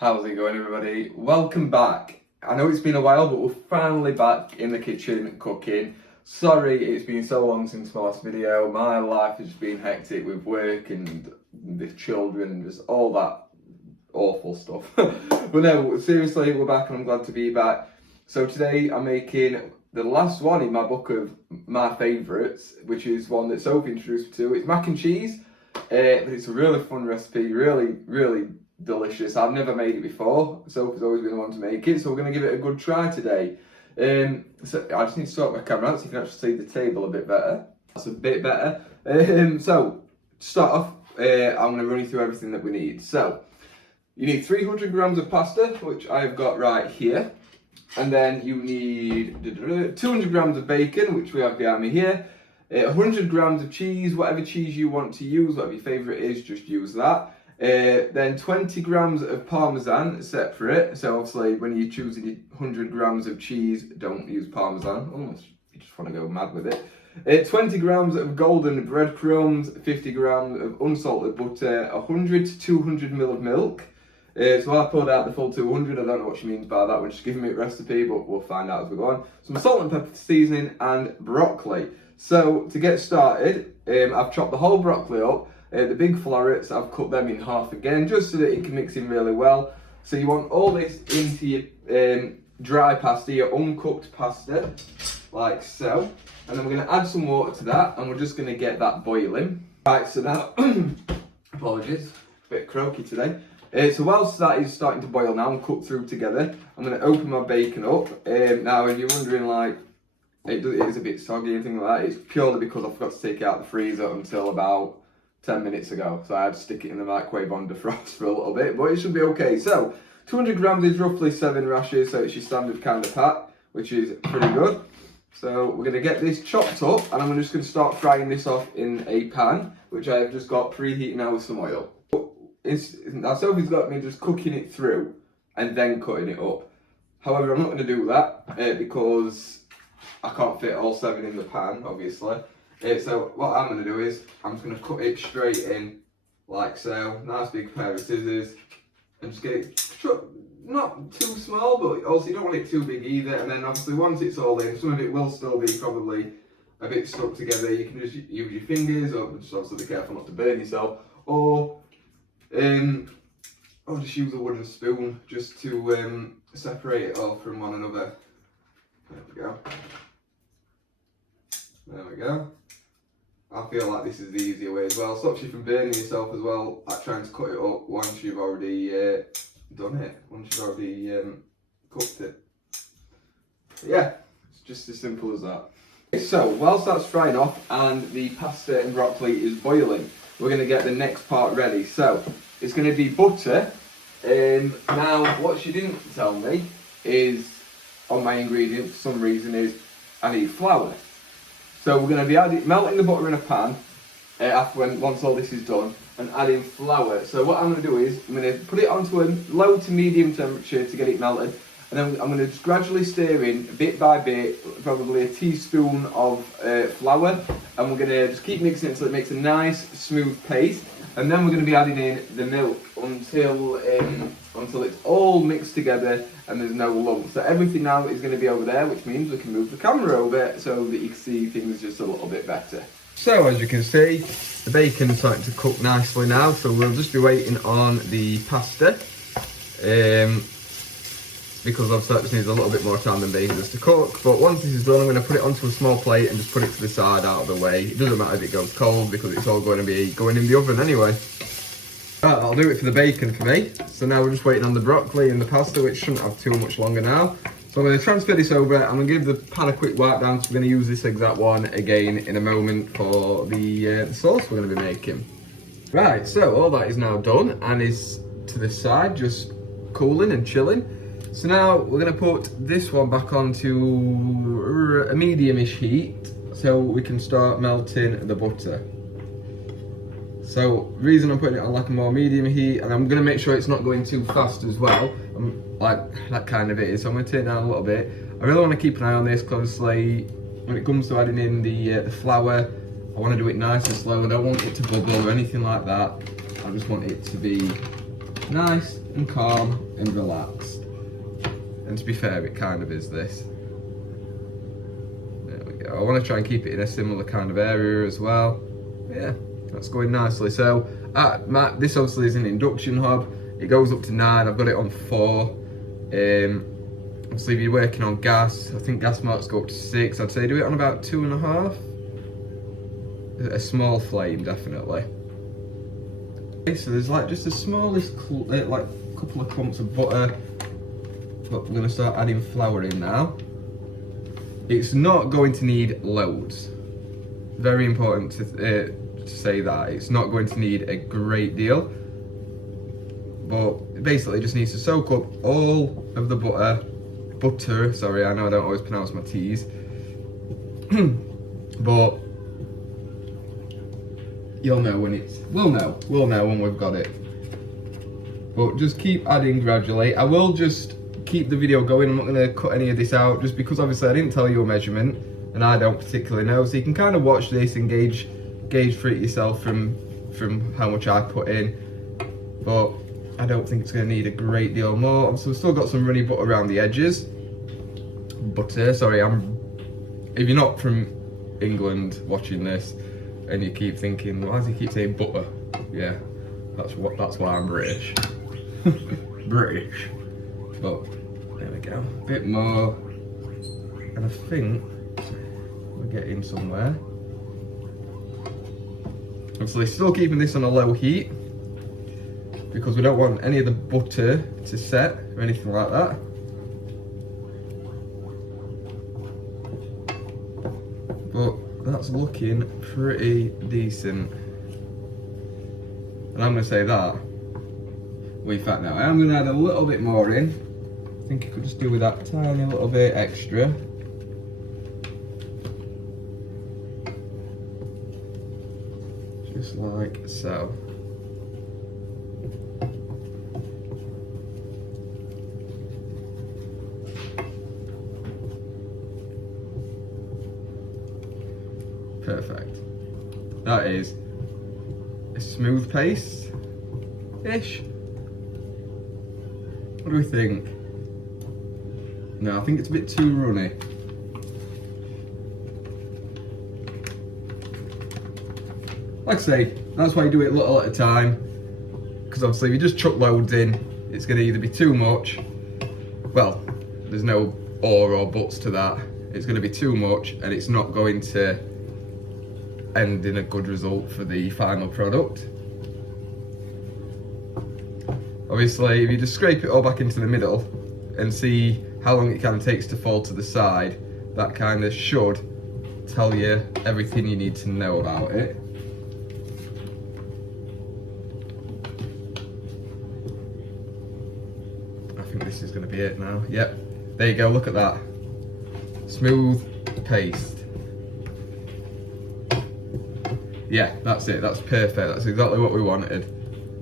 How's it going, everybody? Welcome back. I know it's been a while, but we're finally back in the kitchen cooking. Sorry it's been so long since my last video. My life has just been hectic with work and the children, just all that awful stuff. But no, seriously, we're back and I'm glad to be back. So today I'm making the last one in my book of my favourites, which is one that Sophie introduced me to. It's mac and cheese, but it's a really fun recipe, really delicious. I've never made it before. Sophie's always been the one to make it, so we're going to give it a good try today. So I just need to sort my camera out so you can actually see the table a bit better. That's a bit better. So to start off, I'm going to run you through everything that we need. So you need 300 grams of pasta, which I've got right here. And then you need 200 grams of bacon, which we have behind me here. 100 grams of cheese, whatever cheese you want to use, whatever your favourite is, just use that. Then 20 grams of Parmesan separate. So obviously when you're choosing 100 grams of cheese, don't use Parmesan unless you just want to go mad with it. 20 grams of golden breadcrumbs, 50 grams of unsalted butter, 100 to 200 ml of milk. So I poured out the full 200. I don't know what she means by that when she's giving me a recipe, but we'll find out as we go on. Some salt and pepper seasoning and broccoli. So to get started, I've chopped the whole broccoli up. The big florets, I've cut them in half again, just so that it can mix in really well. So you want all this into your dry pasta, your uncooked pasta, like so. And then we're going to add some water to that, and we're just going to get that boiling. Right, so now, apologies, a bit croaky today. So whilst that is starting to boil now and cook through together, I'm going to open my bacon up. Now, if you're wondering, like, it is a bit soggy and things like that, it's purely because I forgot to take it out of the freezer until about 10 minutes ago, so I had to stick it in the microwave on defrost for a little bit, but it should be okay. So 200 grams is roughly 7 rashers, so it's your standard kind of pack, which is pretty good. So we're going to get this chopped up, and I'm just going to start frying this off in a pan, which I have just got preheating now with some oil. Now Sophie's got me just cooking it through and then cutting it up. However, I'm not going to do that because I can't fit all 7 in the pan, obviously. So what I'm going to do is, I'm just going to cut it straight in, like so. Nice big pair of scissors, and just get it not too small, but also you don't want it too big either. And then obviously once it's all in, some of it will still be probably a bit stuck together. You can just use your fingers, or just obviously be careful not to burn yourself, or just use a wooden spoon just to separate it all from one another. There we go. There we go. I feel like this is the easier way as well. Stops you from burning yourself as well at trying to cut it up once you've already done it, once you've already cooked it. But yeah, it's just as simple as that. So whilst that's frying off and the pasta and broccoli is boiling, we're going to get the next part ready. So it's going to be butter. Now what she didn't tell me is, on my ingredient for some reason, is I need flour. So we're going to be melting the butter in a pan once all this is done, and adding flour. So what I'm going to do is, I'm going to put it onto a low to medium temperature to get it melted, and then I'm going to just gradually stir in, bit by bit, probably a teaspoon of flour, and we're going to just keep mixing it until it makes a nice smooth paste, and then we're going to be adding in the milk until it's all mixed together and there's no lumps. So everything now is going to be over there, which means we can move the camera over so that you can see things just a little bit better. So as you can see, the bacon's starting to cook nicely now, so we'll just be waiting on the pasta. Because obviously that just needs a little bit more time than bacon just to cook. But once this is done, I'm going to put it onto a small plate and just put it to the side out of the way. It doesn't matter if it goes cold because it's all going to be going in the oven anyway. Right, I'll do it for the bacon for me. So now we're just waiting on the broccoli and the pasta, which shouldn't have too much longer now. So I'm going to transfer this over. I'm going to give the pan a quick wipe down, so we're going to use this exact one again in a moment for the sauce we're going to be making. Right, so all that is now done and is to the side, just cooling and chilling. So now we're going to put this one back onto a medium-ish heat so we can start melting the butter. So reason I'm putting it on like a more medium heat, and I'm going to make sure it's not going too fast as well, like that kind of is. So I'm going to turn it down a little bit. I really want to keep an eye on this because like, when it comes to adding in the flour, I want to do it nice and slow. I don't want it to bubble or anything like that. I just want it to be nice and calm and relaxed. And to be fair, it kind of is this. There we go. I want to try and keep it in a similar kind of area as well. Yeah, that's going nicely. So this obviously is an induction hob. It goes up to 9. I've got it on 4. Obviously, if you're working on gas, I think gas marks go up to 6. I'd say do it on about 2.5. A small flame, definitely. Okay, so there's like just the smallest, like couple of clumps of butter. But we're going to start adding flour in now. It's not going to need loads. Very important to say that. It's not going to need a great deal. But basically it just needs to soak up all of the butter, sorry, I know I don't always pronounce my T's. But you'll know when we'll know when we've got it. But just keep adding gradually. I will just keep the video going. I'm not going to cut any of this out just because obviously I didn't tell you a measurement and I don't particularly know, so you can kind of watch this and gauge for it yourself from how much I put in. But I don't think it's going to need a great deal more. Obviously we've still got some runny butter around the edges. Butter, sorry, if you're not from England watching this and you keep thinking, why does he keep saying butter? Yeah, that's why I'm British. British. But there we go, a bit more, and I think we're getting somewhere. Obviously still keeping this on a low heat because we don't want any of the butter to set or anything like that. But that's looking pretty decent. And I'm going to say that. Well, in fact, now I'm going to add a little bit more in. I think I could just do with that tiny little bit extra. Just like so. Perfect. That is a smooth paste-ish. What do we think? No, I think it's a bit too runny. Like I say, that's why you do it a little at a time. Because obviously if you just chuck loads in, it's going to either be too much. Well, there's no or buts to that. It's going to be too much and it's not going to end in a good result for the final product. Obviously, if you just scrape it all back into the middle and see how long it kind of takes to fall to the side, that kind of should tell you everything you need to know about it. I think this is going to be it now. Yep, there you go, look at that. Smooth paste. Yeah, that's it, that's perfect, that's exactly what we wanted.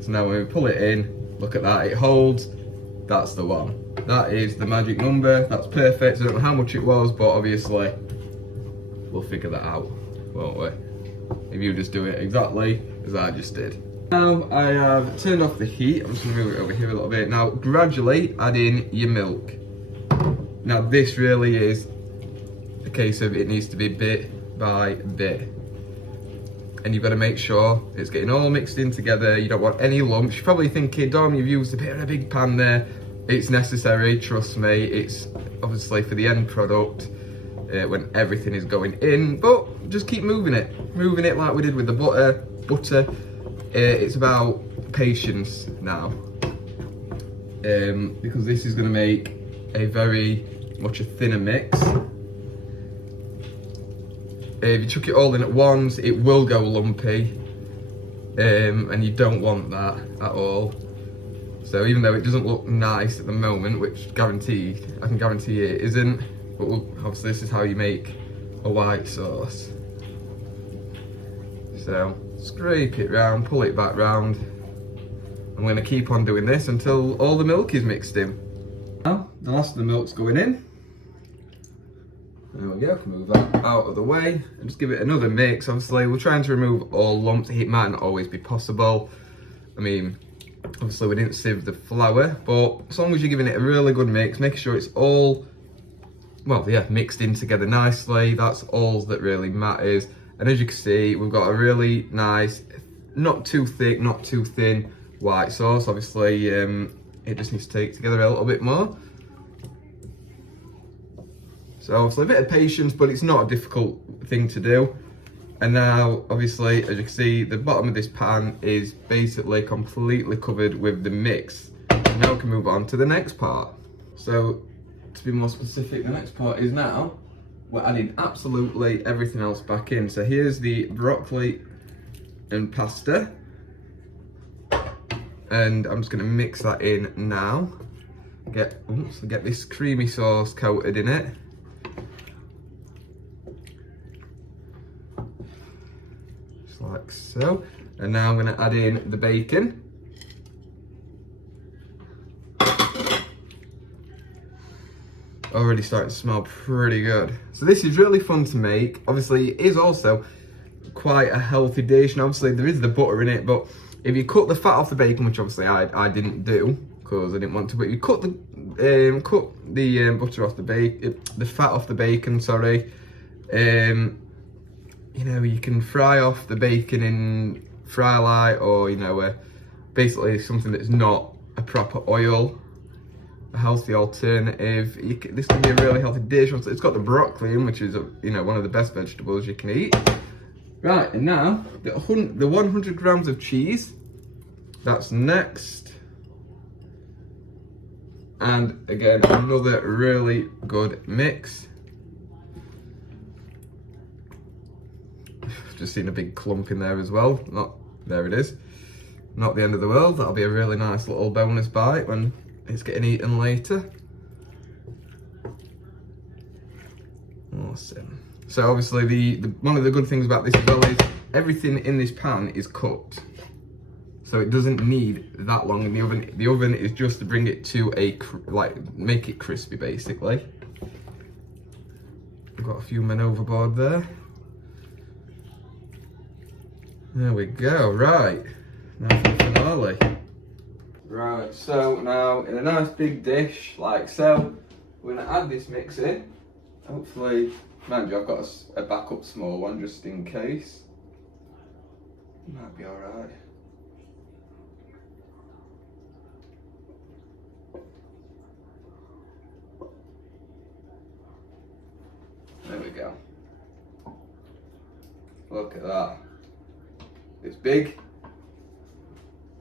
So now when we pull it in, look at that, it holds, that's the one. That is the magic number, that's perfect. I don't know how much it was, but obviously we'll figure that out, won't we? If you just do it exactly as I just did. Now I have turned off the heat, I'm just going to move it over here a little bit. Now gradually add in your milk. Now this really is a case of it needs to be bit by bit. And you've got to make sure it's getting all mixed in together. You don't want any lumps. You're probably thinking, Dom, you've used a bit of a big pan there. It's necessary, trust me. It's obviously for the end product when everything is going in, but just keep moving it. Moving it like we did with the butter. It's about patience now. Because this is gonna make a very much a thinner mix. If you chuck it all in at once, it will go lumpy, and you don't want that at all. So even though it doesn't look nice at the moment, which I can guarantee it isn't, but obviously this is how you make a white sauce. So scrape it round, pull it back round. I'm going to keep on doing this until all the milk is mixed in. Now the last of the milk's going in. There we go, can move that out of the way and just give it another mix. Obviously, we're trying to remove all lumps. It might not always be possible. I mean, Obviously we didn't sieve the flour, but as long as you're giving it a really good mix, making sure it's all, well, yeah, mixed in together nicely, that's all that really matters. And as you can see, we've got a really nice, not too thick, not too thin white sauce. Obviously, it just needs to take together a little bit more. So obviously a bit of patience, but it's not a difficult thing to do. And now, obviously, as you can see, the bottom of this pan is basically completely covered with the mix. Now we can move on to the next part. So, to be more specific, the next part is now we're adding absolutely everything else back in. So here's the broccoli and pasta. And I'm just gonna mix that in now. Get this creamy sauce coated in it. Just like so. And now I'm gonna add in the bacon. Already starting to smell pretty good. So this is really fun to make. Obviously it is also quite a healthy dish, and obviously there is the butter in it, but if you cut the fat off the bacon, which obviously I didn't do because I didn't want to, but you cut the butter off the bacon, the fat off the bacon, sorry. You know, you can fry off the bacon in fry light, or you know, basically something that's not a proper oil. A healthy alternative. This can be a really healthy dish. It's got the broccoli in, which is you know, one of the best vegetables you can eat. Right, and now the 100 grams of cheese. That's next. And again, another really good mix. Just seen a big clump in there as well. There it is. Not the end of the world. That'll be a really nice little bonus bite when it's getting eaten later. Awesome. So obviously the one of the good things about this as well is everything in this pan is cooked. So it doesn't need that long in the oven. The oven is just to bring it to make it crispy basically. We've got a few men overboard there. There we go, right. Now for the finale. Right, so now in a nice big dish like so, we're gonna add this mix in. Hopefully, mind you, I've got a backup small one just in case. Might be alright. There we go. Look at that. It's big,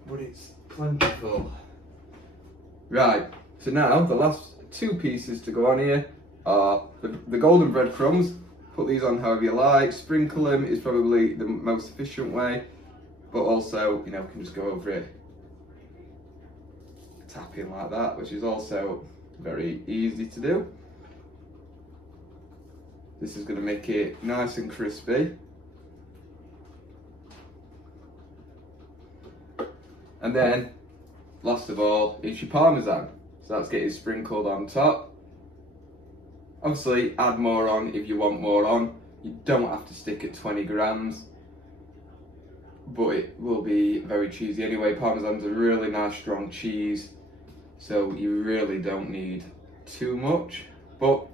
but it's plentiful. Right, so now the last two pieces to go on here are the golden breadcrumbs. Put these on however you like. Sprinkle them is probably the most efficient way, but also, you know, we can just go over it tapping like that, which is also very easy to do. This is going to make it nice and crispy. And then, last of all, is your parmesan. So that's getting sprinkled on top. Obviously, add more on if you want more on. You don't have to stick at 20 grams, but it will be very cheesy anyway. Parmesan's a really nice strong cheese, so you really don't need too much. But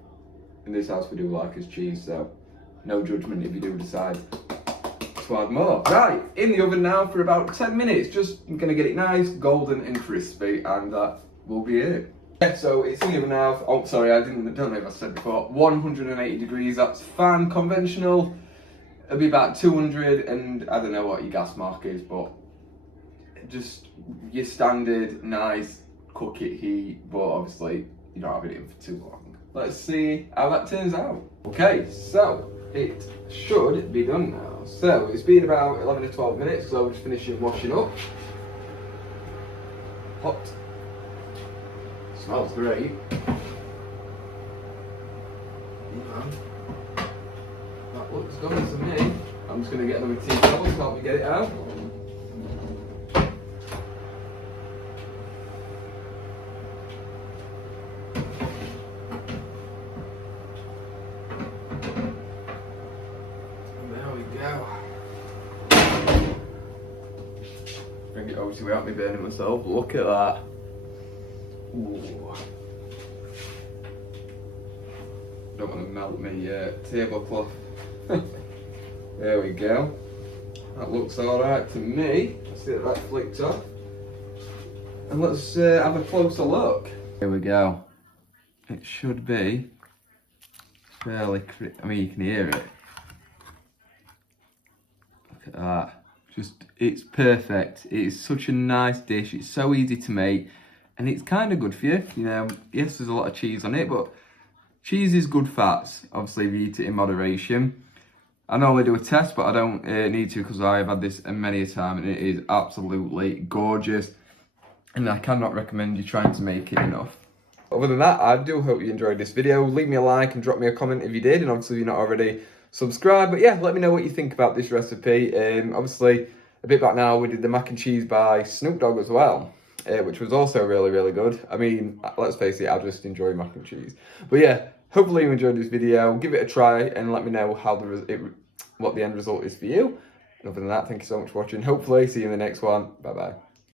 in this house we do like his cheese, so no judgment if you do decide to add more. Right, in the oven now for about 10 minutes. Just gonna get it nice, golden and crispy, and that will be it. Yeah, so it's in the oven now. Oh, sorry, I don't know if I said before. 180 degrees, that's fine. Conventional, it'll be about 200, and I don't know what your gas mark is, but just your standard nice cook it heat, but obviously you don't have it in for too long. Let's see how that turns out. Okay, so it should be done now. So it's been about 11 to 12 minutes, so I'm just finishing washing up. Hot. Smells great. That looks done to me. I'm just going to get another tea towel to help me get it out. Bring it obviously without me burning myself, but look at that. Ooh. Don't want to melt my tablecloth. There we go. That looks alright to me. Let's get that flicked off. And let's have a closer look. Here we go. It should be fairly I mean, you can hear it. Look at that. It's perfect. It's such a nice dish. It's so easy to make. And it's kind of good for you. You know, yes, there's a lot of cheese on it, but cheese is good fats. Obviously, if you eat it in moderation. I normally do a test, but I don't need to because I've had this many a time and it is absolutely gorgeous. And I cannot recommend you trying to make it enough. Other than that, I do hope you enjoyed this video. Leave me a like and drop me a comment if you did. And obviously, if you're not already, subscribe. But yeah, let me know what you think about this recipe. Obviously, a bit back now, we did the mac and cheese by Snoop Dogg as well. Which was also really, really good. I mean, let's face it, I just enjoy mac and cheese. But yeah, hopefully you enjoyed this video. Give it a try and let me know how what the end result is for you. And other than that, thank you so much for watching. Hopefully, see you in the next one. Bye-bye.